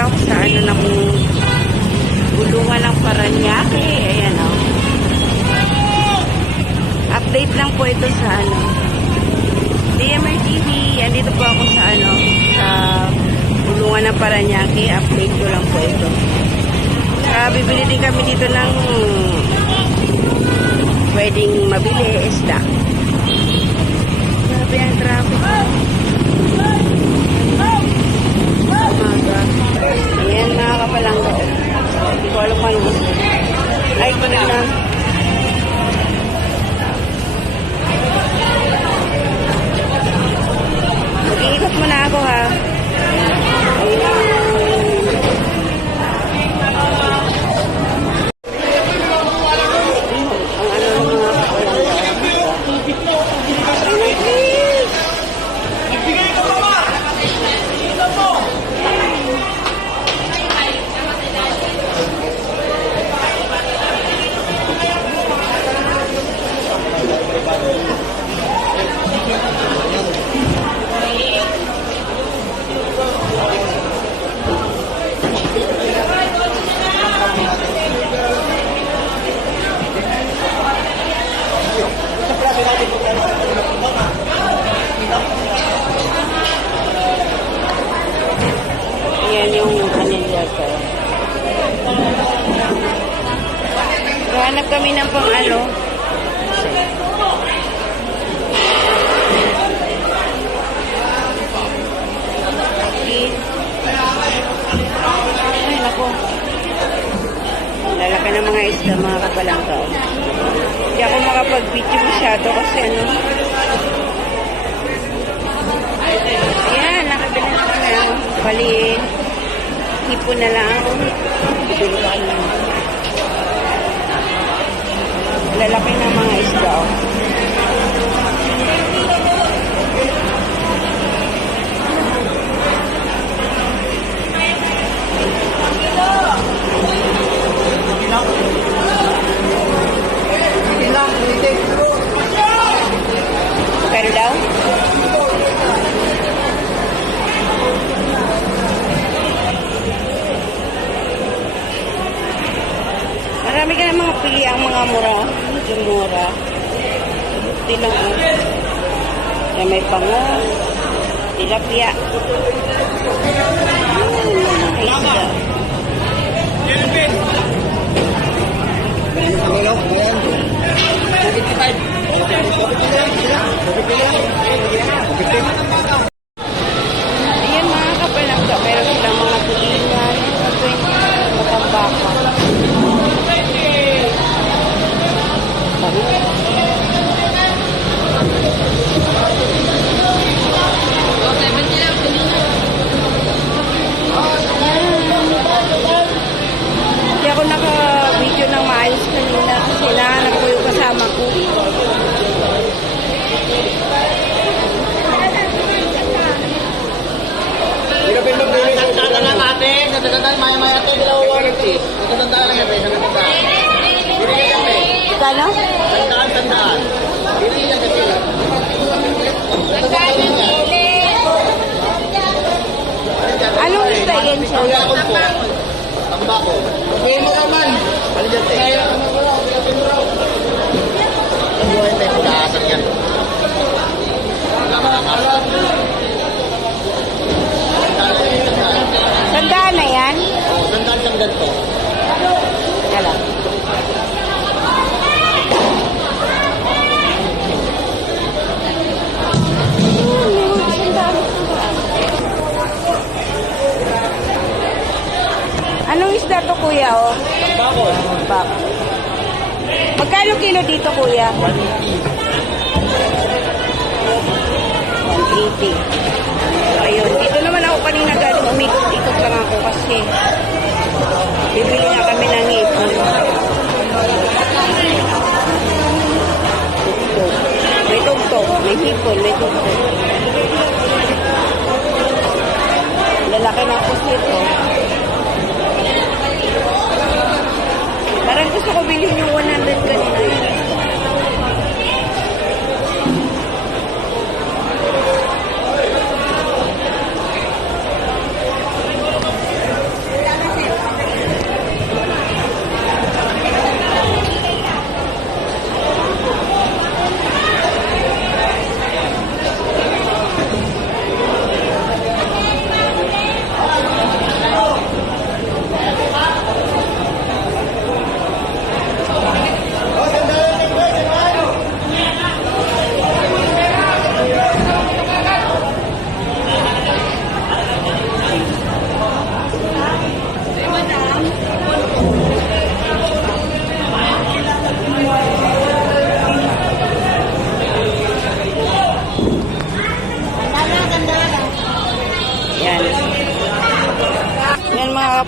ako sa ano ng Bulungan ng Paranaque. Ayan o. Update lang po ito sa ano DMR TV. Andito po ako sa ano sa Bulungan ng Paranaque. Update ko lang po ito. Bibili din kami dito ng pwedeng mabili isda. Grabe ang traffic. Ayan mga kapalangga. Hindi ko alam ano. Ay, ko na lang. Mag-iikot muna ako ha. Yan yung kanila ko. Hanap kami ng pang ano. Ay, naku. Lalaki ng mga isda, mga kapalangga. Hindi ako makapag-video masyado kasi ano. Ayan, nakabili na kami. Bali, hipon na lang. Bili ko ano. Lalaki ng mga isda. Pero daw? Marami ka ng mga pili ang mga mura. Medyo mura. Buti lang oh. Kaya may pangos. Tilapia. Mga isda. Ayan mga kapalangga. Meron silang mga tulingan. Matambaka. Hindi ako naka-video ng maayos kanina kasi nahanap ko yung kasama ko. Nagtatanda lang natin. Nagtatanda maya-maya ito. Dilaw warranty. Nagtatanda lang yan. Nagtatanda. Binigyan kami. Kano? Tandaan. Binigyan kasi. Anong isda yan siya? Tambako. Hindi mo naman. Ano dyan tayo? Ang buhay tayo. Pagkakasan yan. Tandaan na yan? Oo, tandaan to. Kala. Anong isda to kuya oh? Tambako. Baka. Magkano kilo dito kuya? 180. Ayun, dito naman ako kanina galing umikot-ikot lang ako kasi bibili na kami ng hipon. Tugtog. May tugtog, may hipon, may tugtog. Lalaki na pusit oh. Parang gusto ko bilhin yung 100 kanina.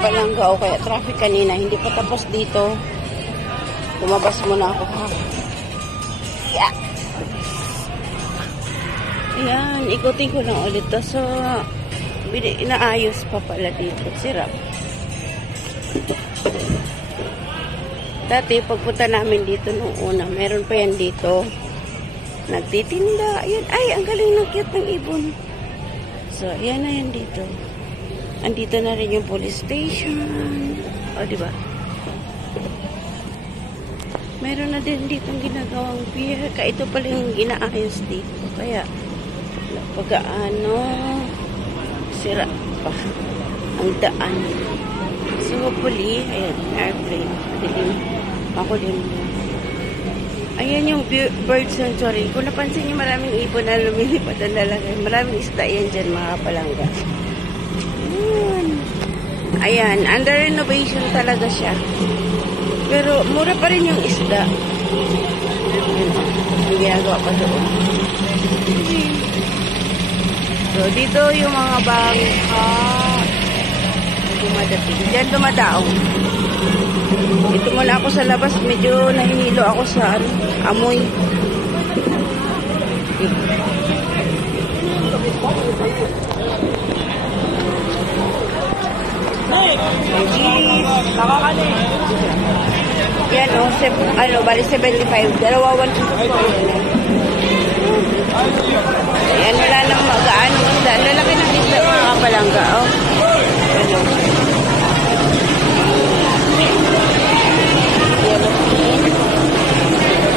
Kapalangga o kaya traffic kanina. Hindi pa tapos dito. Lumabas muna ako ha. Yeah. Ayan, ikutin ko na ulit to. So, inaayos pa pala dito. Sirap. Dati, pagpunta namin dito nung una, meron pa yan dito. Nagtitinda. Ayan. Ay, ang galing ng cute ng ibon. So, ayan na yan dito. Andito na rin yung police station. O, diba? Meron na din ditong ginagawang pier. Kaya ito pala yung ginaayos dito. Kaya, pagkaano, sira pa ang daan. So, hopefully, ayan, airplane. Madilim. Ako din. Ayan yung bird sanctuary. Kung napansin niyo, maraming ibon na lumilipad ang lalaki. Maraming isda yan dyan, mga kapalangga. Ayan. Ayan, under renovation talaga siya. Pero, mura pa rin yung isda. Ang ginagawa pa doon. So, dito yung mga bangka. Dumadating. Diyan dumadaong. Dito muna ako sa labas. Medyo nahihilo ako sa amoy. Yan o. Bali 75. Dalawa 150. Ayan, wala nang mag-ano isda. Lalaki ng isda, mga kapalangga. Oh. Ano?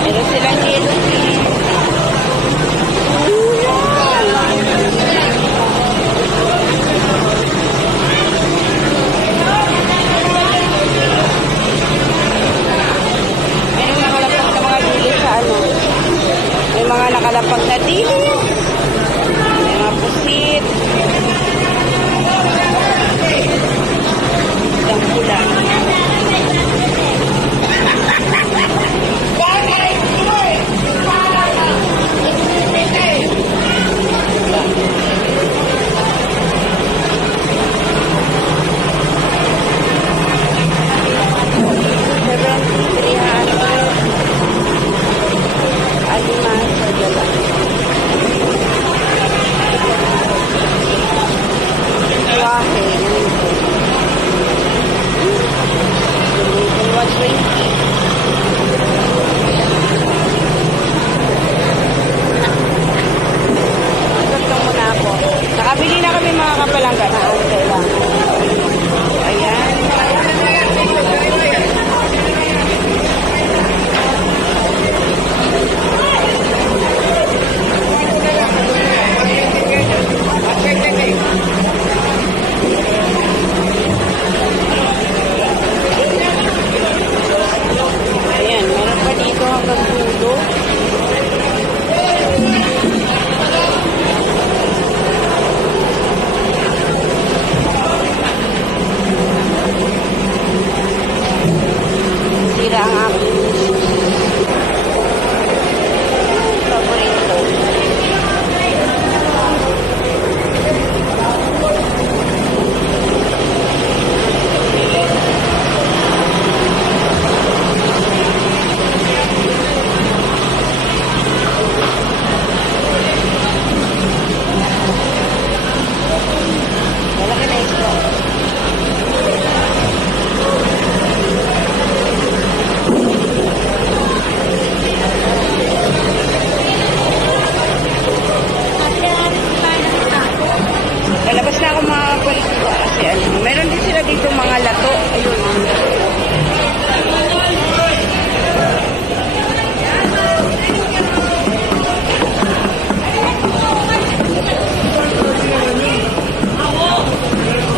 Meron silang yellow fin. May mga nakalapag na dilis. May mga pusit. Isang pula. Nakabili na kami mga kapalangga na ang kailangan. So, ayan. Ayan, meron pa dito hanggang dulo. Sira ang aking paborito. Malaki na ito. Lalabas na ako mga paliswa kasi ano. Meron din sila dito mga lato. Ayun.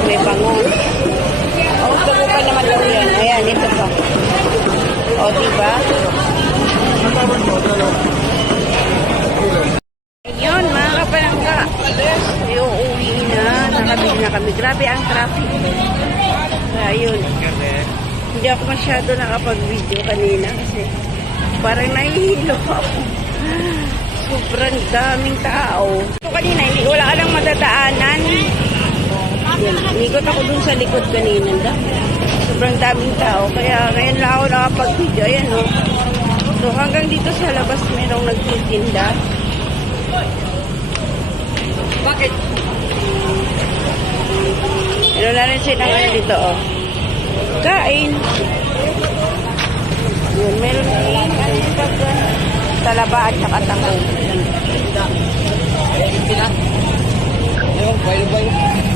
May bangon. O, gusto pa naman daw yan. Ayan, ito pa. O, diba? Ayun, mga kapalangga. Uuwi na. Nakabili na kami. Grabe ang traffic. Ayun. Hindi ako masyado nakapag-video kanina kasi parang nahihilo ako. Sobrang daming tao. So kanina, wala ka lang madadaanan. Yan, Umikot ako dun sa likod kanina. Sobrang daming tao. Kaya ngayon lang ako nakapag-video. Ayan o. So hanggang dito sa labas merong nagtitinda. Bakit? Meron na rin silang ano dito o. Kain. Yun, meron din ano yung pagka talaba at saka takong. Yung, bayo-bayo.